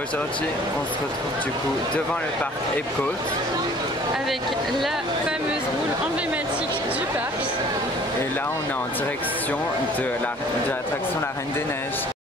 Aujourd'hui, on se retrouve du coup devant le parc Epcot. Avec la fameuse boule emblématique du parc. Et là, on est en direction de l'attraction La Reine des Neiges.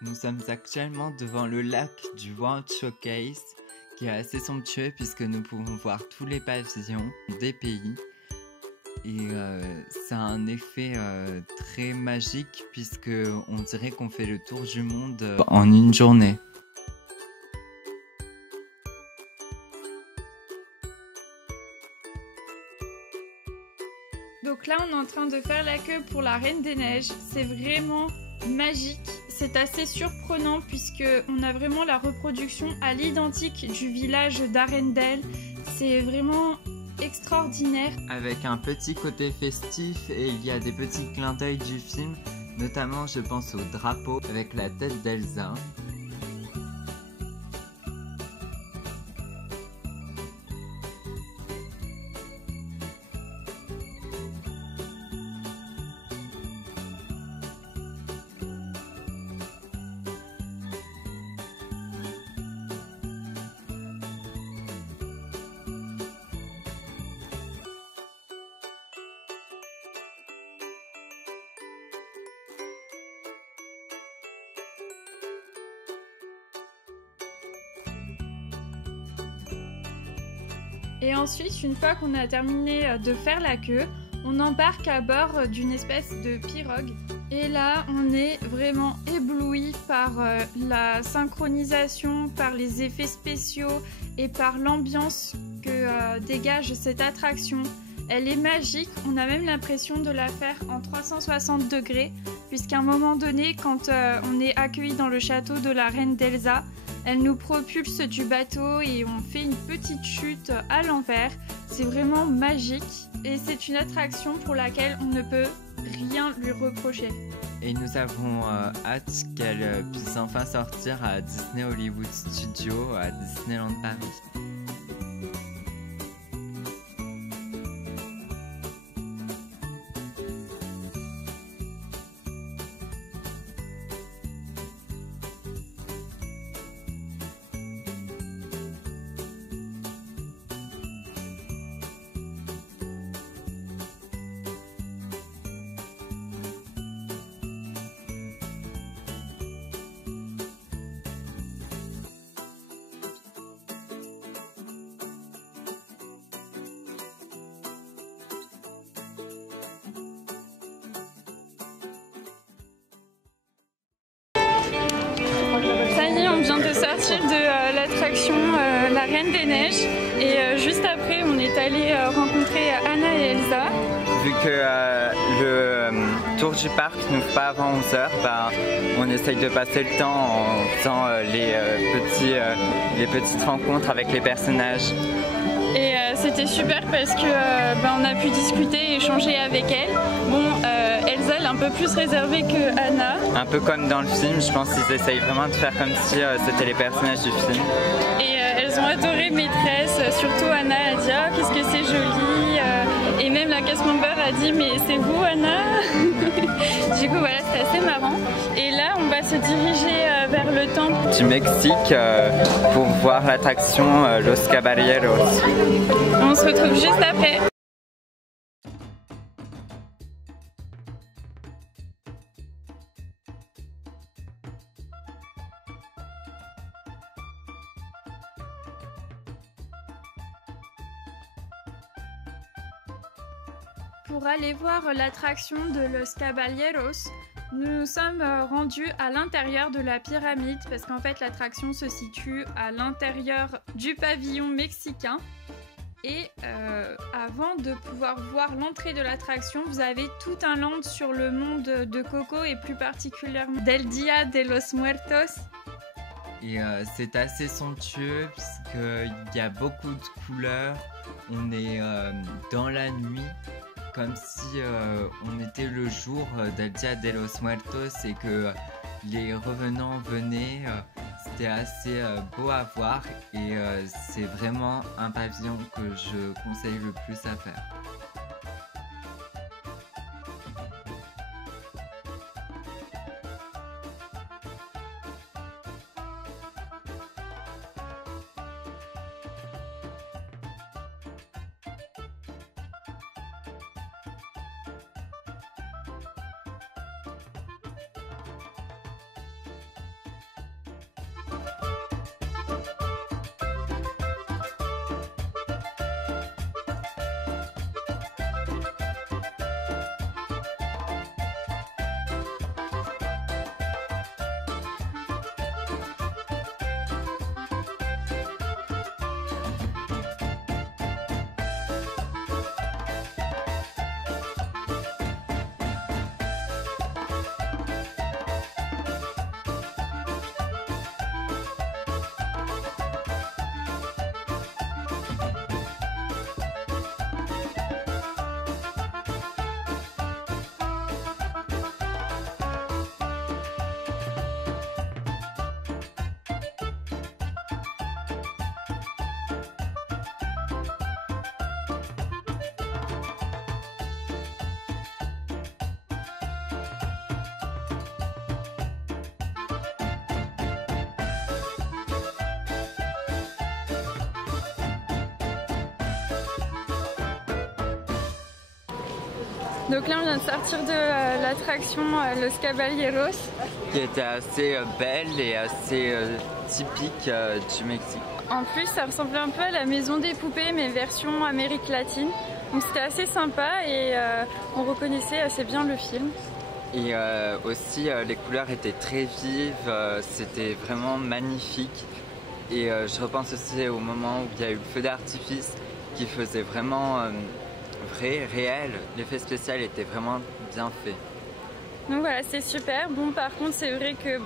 Nous sommes actuellement devant le lac du World Showcase qui est assez somptueux puisque nous pouvons voir tous les pavillons des pays et ça a un effet très magique puisque on dirait qu'on fait le tour du monde en une journée. Donc là on est en train de faire la queue pour la Reine des Neiges. C'est vraiment magique. C'est assez surprenant puisque on a vraiment la reproduction à l'identique du village d'Arendelle. C'est vraiment extraordinaire. Avec un petit côté festif et il y a des petits clins d'œil du film, notamment je pense au drapeau avec la tête d'Elsa. Et ensuite, une fois qu'on a terminé de faire la queue, on embarque à bord d'une espèce de pirogue. Et là, on est vraiment ébloui par la synchronisation, par les effets spéciaux et par l'ambiance que dégage cette attraction. Elle est magique, on a même l'impression de la faire en 360 degrés, puisqu'à un moment donné, quand on est accueilli dans le château de la Reine d'Elsa, elle nous propulse du bateau et on fait une petite chute à l'envers. C'est vraiment magique et c'est une attraction pour laquelle on ne peut rien lui reprocher. Et nous avons hâte qu'elle puisse enfin sortir à Disney Hollywood Studios, à Disneyland Paris. On vient de sortir de l'attraction La Reine des Neiges et juste après on est allé rencontrer Anna et Elsa. Vu que le tour du parc n'ouvre pas avant 11h, on essaye de passer le temps en faisant les petites rencontres avec les personnages. Et c'était super parce que on a pu discuter et échanger avec elle. Bon, Elsa elle est un peu plus réservée que Anna. Un peu comme dans le film, je pense qu'ils essayent vraiment de faire comme si c'était les personnages du film. Et elles ont adoré Maîtresse, surtout Anna a dit oh, qu'est-ce que c'est joli, et même la cast member a dit mais c'est vous Anna. Du coup voilà, c'était assez marrant. Et là on va se diriger vers le temple du Mexique pour voir l'attraction Los Caballeros. On se retrouve juste après. Pour aller voir l'attraction de Los Caballeros, nous nous sommes rendus à l'intérieur de la pyramide parce qu'en fait l'attraction se situe à l'intérieur du pavillon mexicain. Et avant de pouvoir voir l'entrée de l'attraction, vous avez tout un land sur le monde de Coco et plus particulièrement del Dia de los Muertos. Et c'est assez somptueux puisqu'il y a beaucoup de couleurs, on est dans la nuit. Comme si on était le jour del Dia de los Muertos et que les revenants venaient. C'était assez beau à voir et c'est vraiment un pavillon que je conseille le plus à faire. Donc là on vient de sortir de l'attraction Los Caballeros. Qui était assez belle et assez typique du Mexique. En plus ça ressemblait un peu à la maison des poupées mais version Amérique latine. Donc c'était assez sympa et on reconnaissait assez bien le film. Et aussi les couleurs étaient très vives, c'était vraiment magnifique. Et je repense aussi au moment où il y a eu le feu d'artifice qui faisait vraiment réel. L'effet spécial était vraiment bien fait. Donc voilà, c'est super. Bon, par contre, c'est vrai que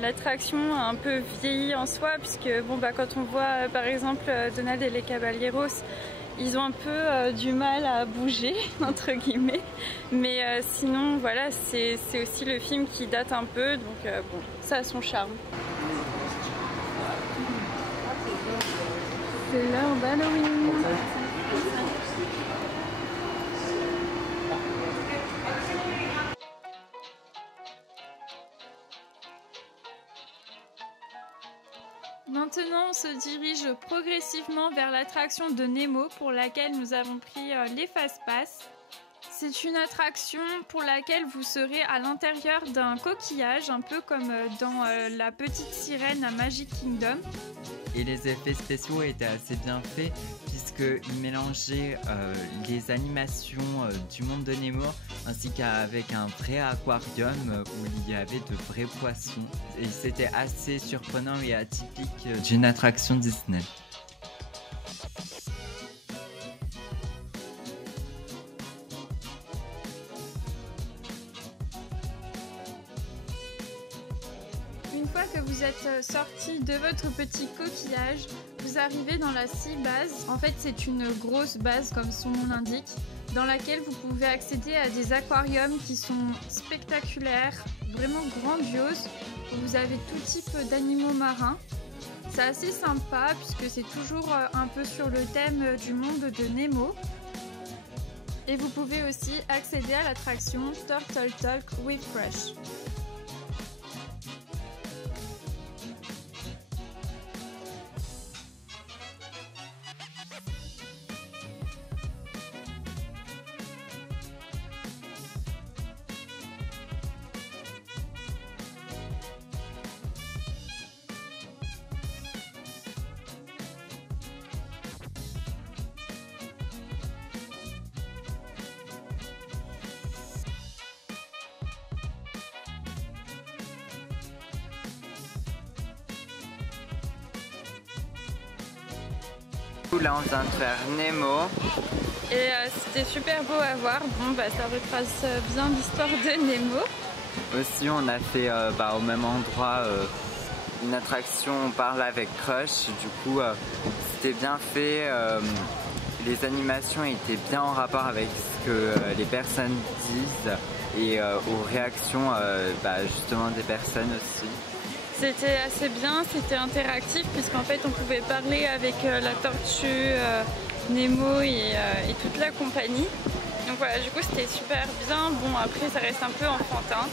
l'attraction a un peu vieilli en soi, puisque quand on voit par exemple Donald et les Caballeros, ils ont un peu du mal à bouger, entre guillemets. Mais sinon, voilà, c'est aussi le film qui date un peu, donc ça a son charme. C'est l'heure d'Halloween. Maintenant, on se dirige progressivement vers l'attraction de Nemo pour laquelle nous avons pris les Fast-Pass. C'est une attraction pour laquelle vous serez à l'intérieur d'un coquillage, un peu comme dans La Petite Sirène à Magic Kingdom. Et les effets spéciaux étaient assez bien faits puisqu'ils mélangeaient les animations du monde de Nemo ainsi qu'avec un vrai aquarium où il y avait de vrais poissons. Et c'était assez surprenant et atypique d'une attraction Disney. Une Une fois que vous êtes sorti de votre petit coquillage, vous arrivez dans la Sea Base. En fait, c'est une grosse base, comme son nom l'indique, dans laquelle vous pouvez accéder à des aquariums qui sont spectaculaires, vraiment grandioses. Vous avez tout type d'animaux marins. C'est assez sympa puisque c'est toujours un peu sur le thème du monde de Nemo. Et vous pouvez aussi accéder à l'attraction Turtle Talk with Crush. Là on vient de faire Nemo. Et c'était super beau à voir. Bon bah ça retrace bien l'histoire de Nemo. Aussi on a fait au même endroit une attraction On parle avec Crush. Du coup c'était bien fait. Les animations étaient bien en rapport avec ce que les personnes disent et aux réactions justement des personnes aussi. C'était assez bien, c'était interactif puisqu'en fait on pouvait parler avec la tortue, Nemo et toute la compagnie. Donc voilà, du coup c'était super bien. Bon après ça reste un peu enfantin.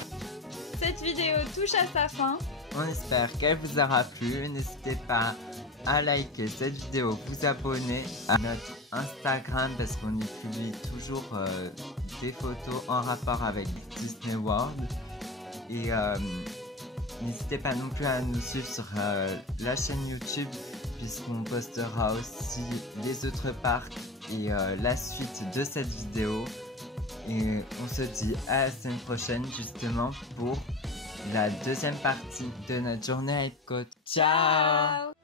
Cette vidéo touche à sa fin. On espère qu'elle vous aura plu. N'hésitez pas à liker cette vidéo, vous abonner à notre Instagram parce qu'on y publie toujours des photos en rapport avec Disney World. Et n'hésitez pas non plus à nous suivre sur la chaîne YouTube puisqu'on postera aussi les autres parcs et la suite de cette vidéo. Et on se dit à la semaine prochaine justement pour la deuxième partie de notre journée à Epcot. Ciao!